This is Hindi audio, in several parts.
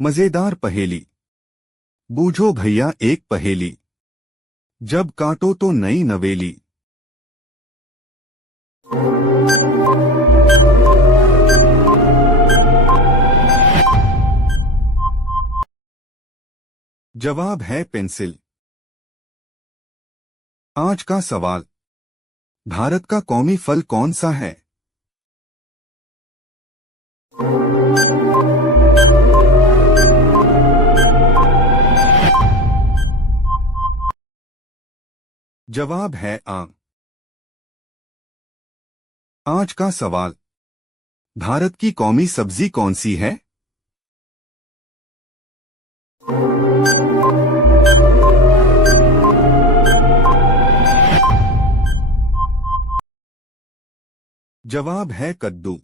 मजेदार पहेली। बूझो भैया एक पहेली, जब काटो तो नई नवेली। जवाब है पेंसिल। आज का सवाल, भारत का कौमी फल कौन सा है? जवाब है आम। आज का सवाल, भारत की कौमी सब्जी कौन सी है? जवाब है कद्दू।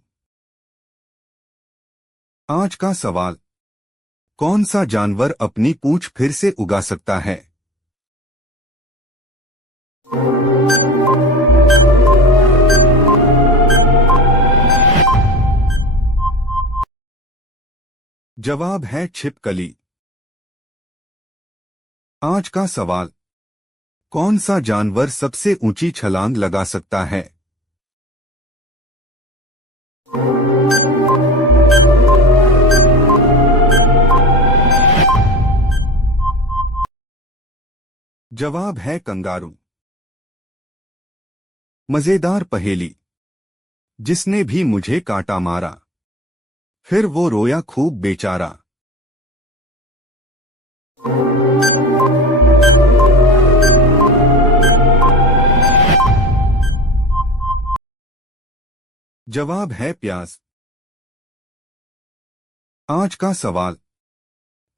आज का सवाल, कौन सा जानवर अपनी पूंछ फिर से उगा सकता है? जवाब है छिपकली। आज का सवाल, कौन सा जानवर सबसे ऊंची छलांग लगा सकता है? जवाब है कंगारू। मजेदार पहेली। जिसने भी मुझे काटा मारा, फिर वो रोया खूब बेचारा। जवाब है प्याज। आज का सवाल,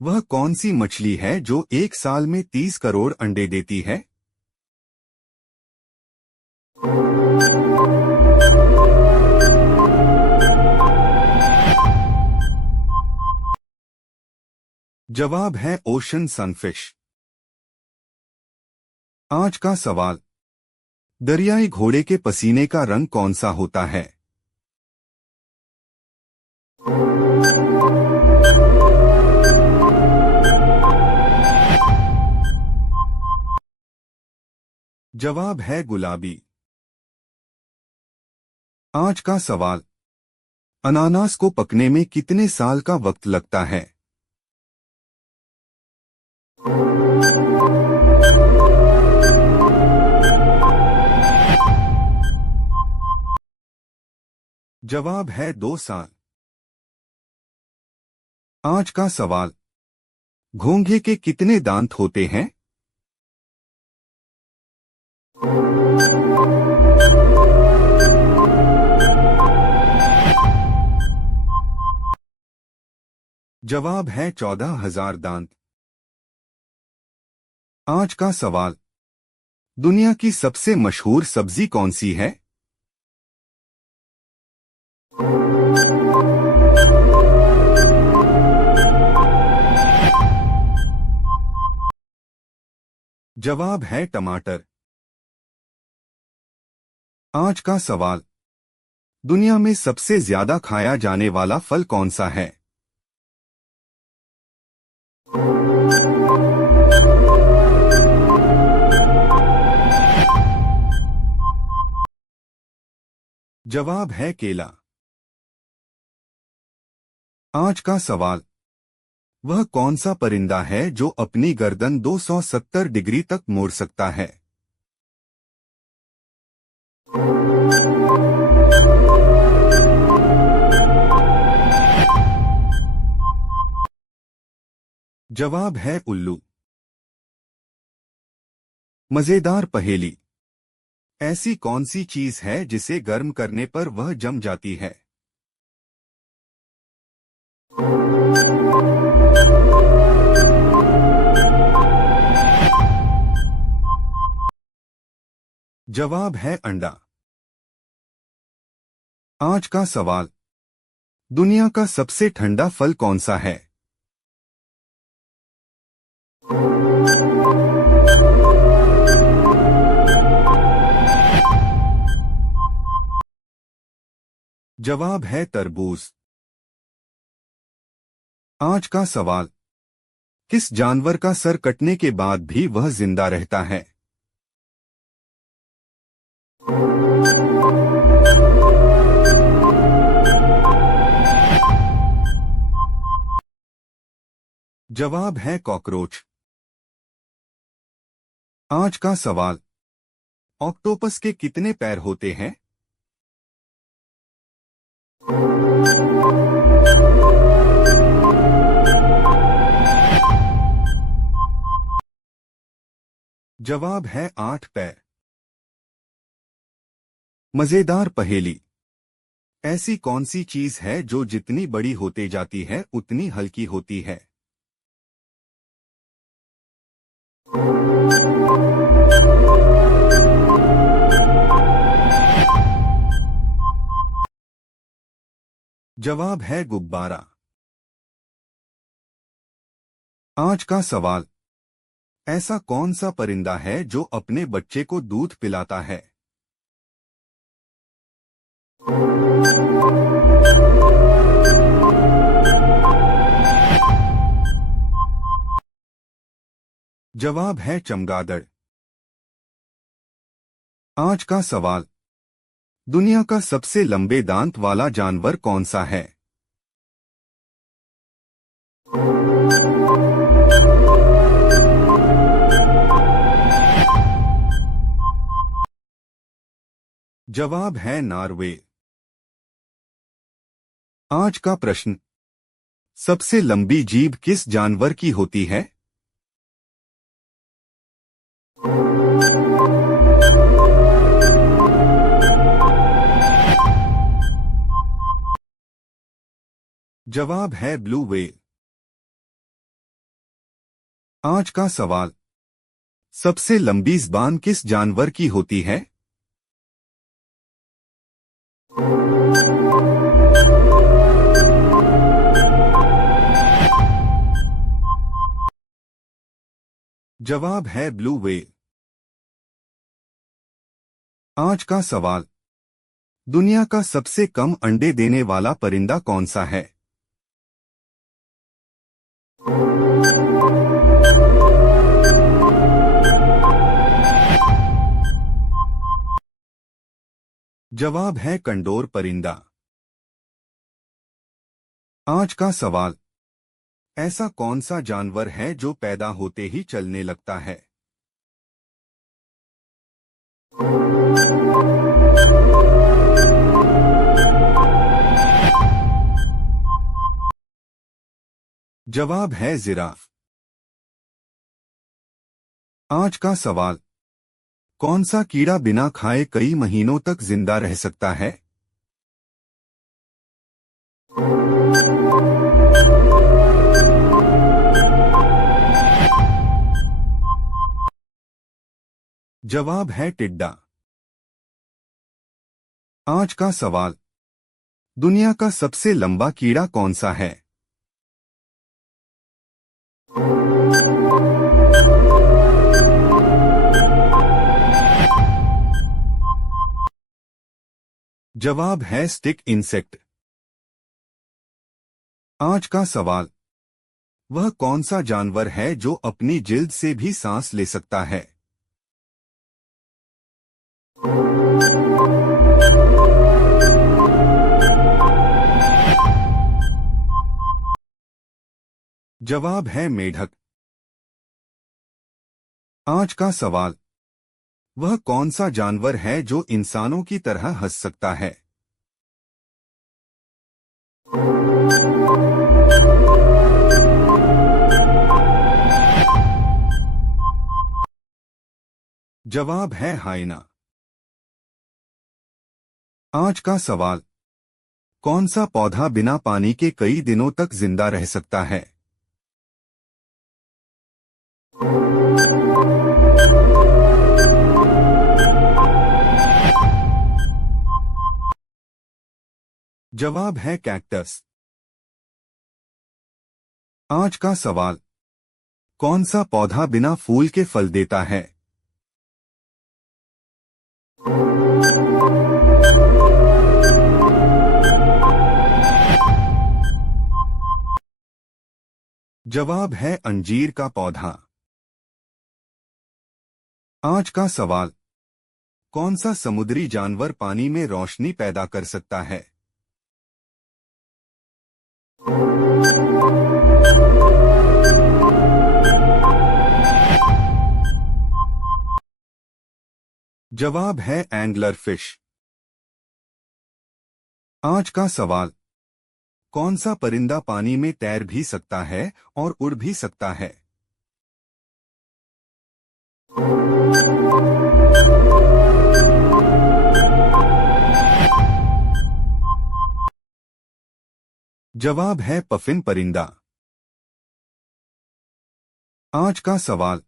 वह कौन सी मछली है जो एक साल में 30 करोड़ अंडे देती है? जवाब है ओशन सनफिश। आज का सवाल, दरियाई घोड़े के पसीने का रंग कौन सा होता है? जवाब है गुलाबी। आज का सवाल, अनानास को पकने में कितने साल का वक्त लगता है? जवाब है 2 साल। आज का सवाल, घोंघे के कितने दांत होते हैं? जवाब है 14,000 दांत। आज का सवाल, दुनिया की सबसे मशहूर सब्जी कौन सी है? जवाब है टमाटर। आज का सवाल, दुनिया में सबसे ज्यादा खाया जाने वाला फल कौन सा है? जवाब है केला। आज का सवाल, वह कौन सा परिंदा है जो अपनी गर्दन 270 डिग्री तक मोड़ सकता है? जवाब है उल्लू। मजेदार पहेली। ऐसी कौन सी चीज है जिसे गर्म करने पर वह जम जाती है? जवाब है अंडा। आज का सवाल, दुनिया का सबसे ठंडा फल कौन सा है? जवाब है तरबूज। आज का सवाल। किस जानवर का सर कटने के बाद भी वह जिंदा रहता है? जवाब है कॉकरोच। आज का सवाल। ऑक्टोपस के कितने पैर होते हैं? जवाब है 8 पैर। मजेदार पहेली। ऐसी कौन सी चीज है जो जितनी बड़ी होती जाती है उतनी हल्की होती है? जवाब है गुब्बारा। आज का सवाल। ऐसा कौन सा परिंदा है जो अपने बच्चे को दूध पिलाता है? जवाब है चमगादड़। आज का सवाल। दुनिया का सबसे लंबे दांत वाला जानवर कौन सा है? जवाब है नार्वे। आज का प्रश्न। सबसे लंबी जीभ किस जानवर की होती है? जवाब है ब्लू व्हेल। आज का सवाल। सबसे लंबी ज़बान किस जानवर की होती है? जवाब है ब्लू व्हेल। आज का सवाल। दुनिया का सबसे कम अंडे देने वाला परिंदा कौन सा है? जवाब है कंडोर परिंदा। आज का सवाल। ऐसा कौन सा जानवर है जो पैदा होते ही चलने लगता है? जवाब है जिराफ। आज का सवाल। कौन सा कीड़ा बिना खाए कई महीनों तक जिंदा रह सकता है? जवाब है टिड्डा। आज का सवाल। दुनिया का सबसे लंबा कीड़ा कौन सा है? जवाब है स्टिक इंसेक्ट। आज का सवाल। वह कौन सा जानवर है जो अपनी जिल्द से भी सांस ले सकता है? जवाब है मेढक। आज का सवाल। वह कौन सा जानवर है जो इंसानों की तरह हंस सकता है? जवाब है हाइना। आज का सवाल। कौन सा पौधा बिना पानी के कई दिनों तक जिंदा रह सकता है? जवाब है कैक्टस। आज का सवाल। कौन सा पौधा बिना फूल के फल देता है? जवाब है अंजीर का पौधा। आज का सवाल, कौन सा समुद्री जानवर पानी में रोशनी पैदा कर सकता है? जवाब है एंगलर फिश। आज का सवाल, कौन सा परिंदा पानी में तैर भी सकता है और उड़ भी सकता है? जवाब है पफिन परिंदा। आज का सवाल,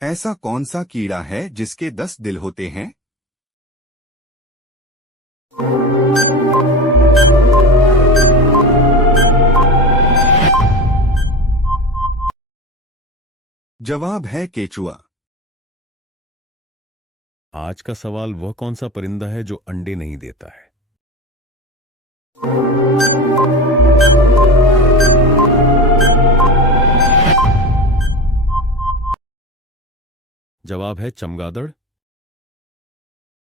ऐसा कौन सा कीड़ा है जिसके 10 दिल होते हैं? जवाब है केचुआ। आज का सवाल, वह कौन सा परिंदा है जो अंडे नहीं देता है? जवाब है चमगादड़।